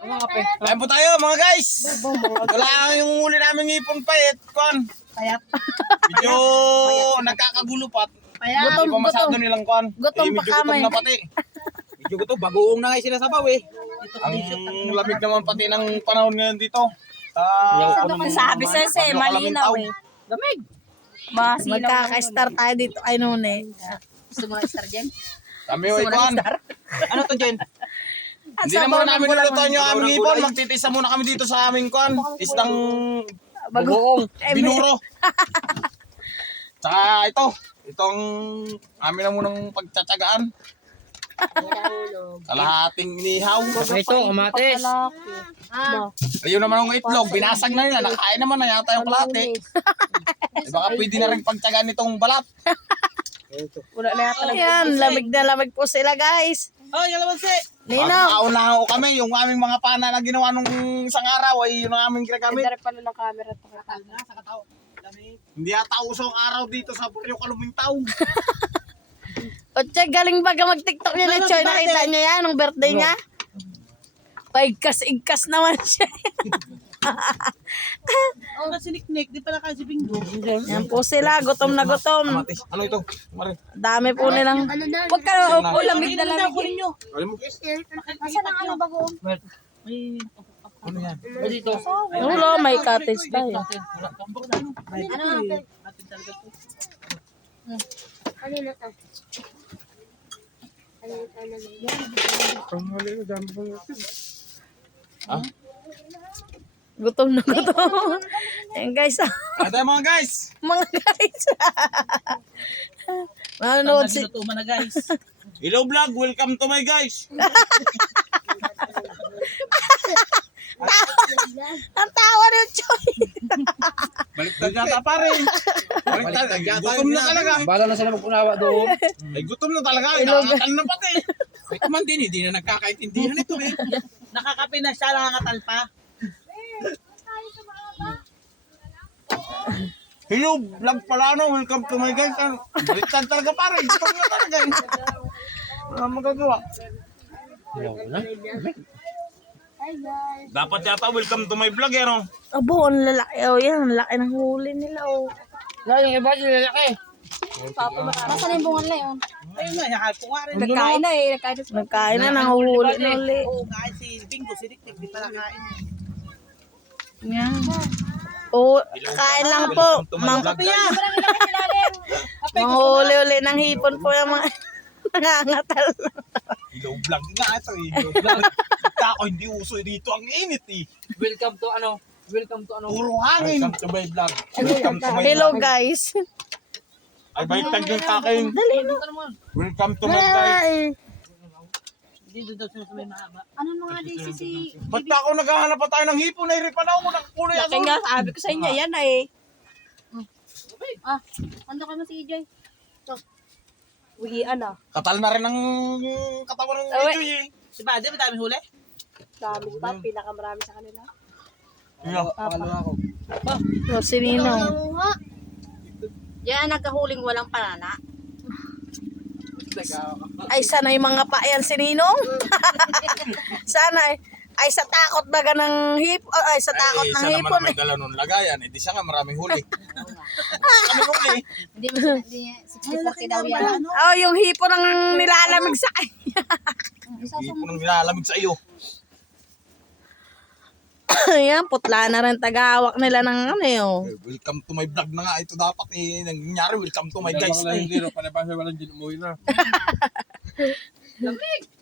Kain po tayo mga guys. Wala yung huli namin ngipon pa eh. Kon. Payat. Medyo nagkakagulo pa. Payat. Hindi pa masyado nilang kon. Gutom pa Medyo gutom kami. na pati. Medyo gusto, bagoong na nga sinasabaw eh. Ang lamig naman pati ng panahon ngayon dito. Sabi sa malinaw eh. Lamig. Masinaw. Magkaka-star tayo dito kay Nune. Gusto mo na-star dyan? Kami o ikon. Ano to, Jen? Hindi na muna namin lulutuin yung aming ngipon. Magtitisa muna kami dito sa aming kon. Isdang bagoong. Binuro. Tsaka ito. Itong amin na munang pagtsatsagaan. Kalahating inihaw. Ito, kamatis. Ayun naman ang itlog. Binasag na nila. Nakain naman na yata yung kalahati. Baka pwede na rin pagtsagaan nitong balat. Wala na yata. Ayan, lamig na lamig po sila guys. Oh, yung lamansi. Nino. Kauna ko kami. Yung aming mga pana na ginawa nung isang araw ay yun ang aming ginagamit. Dari pala ng camera. Sa katao. Hindi yata usong araw dito sa Barrio Kalumintaw. Otse, galing baga mag-tiktok niya na Choy. Nakita niyo yan, nung birthday niya? Paigkas-igkas naman siya. Oh, kasi niknik. Di pala kasi bingo. Yan po sila, gutom na gutom. Kamatis. Ano ito? Mari. Dami po nilang... Huwag ka na, lamig na lamig. Kunin nyo. Alam mo? Asan ang ano bagoong? Ano yan? Dito. Ulo, may cottage tayo. Ano? Ano na to? Ano Ha? Gutom na gutom. Ayan guys, Ate mga guys. mga guys. Manonood si... Tinutuman na guys. Hello vlog. Welcome to my guys. Ang tawa ng Choy. Baliktad yata pa rin. Baliktad. Gutom na talaga. Bala na sila magpunawa doon. Ay gutom na talaga. Nakakatan na pati. Ay, kuman din, hindi na nagkakaintindihan ito eh. Nakakape na siya, nangangatal pa. Hello vlog pala no. Welcome to my guys. Baliktad talaga pa rin. Gutom na talaga. Wala magagawa. Hi guys. Dapat yata welcome to my vlog eh no. Abo, ang lalaki. Oh, yan, ang laki ng huli nila. Oh. Yung iba, yung lalaki. Nasaan yung bungan na yun? Ayun na, yakal ko nga rin. Nagkain na eh. Nagkain na, nanguhuli na uli. Oo, kain si Bingo, si Dikdik. Di pala kain. Yan. Oo, kain lang po. Manghuli-uli ng hipon po yung mga nangangatal. Hello vlog nga ito eh. Hello vlog. Ako hindi uso dito ang init eh. Welcome to ano? Welcome to ano? Puro hangin. Welcome to my vlog. Welcome to my Hello vlog. guys. Ay baitag yung akin. Dali na. Welcome to my guys. Dito daw sila sa may mahaba. Ano mga DC si... Ba't pa ako naghahanap pa tayo ng hipon? Ay ripan ako ng kulay Laki aso. nga, sabi ko sa inyo, yan eh. Ah, ando ka mo si EJ? Uwian ah. Katal na rin ang katawan ng Awe. ito eh. Si Badre, madami huli. Dami pa, pinakamarami sa kanila. Pangalawa ko. So, si Ninong. Nga. Yan, nagkahuling walang panana. Ay, sana yung mga pa yan si Ninong. Sana eh. Ay, sa takot baga ng ay, sa takot ng Isa naman hipon may eh. dala nun lagayan. Eh di siya nga maraming huli. Kami huli. Hindi mo siya, 60-40 daw yan. Oh, yung hipon ang nilalamig sa kanya. Hipon ang nilalamig sa iyo. Ayan, putla na rin tagahawak nila ng ano yun. Welcome to my vlog na nga. Ito dapat eh. Nangyari welcome to my guys. Hindi na pala pa siya walang din umuwi na. Lamig.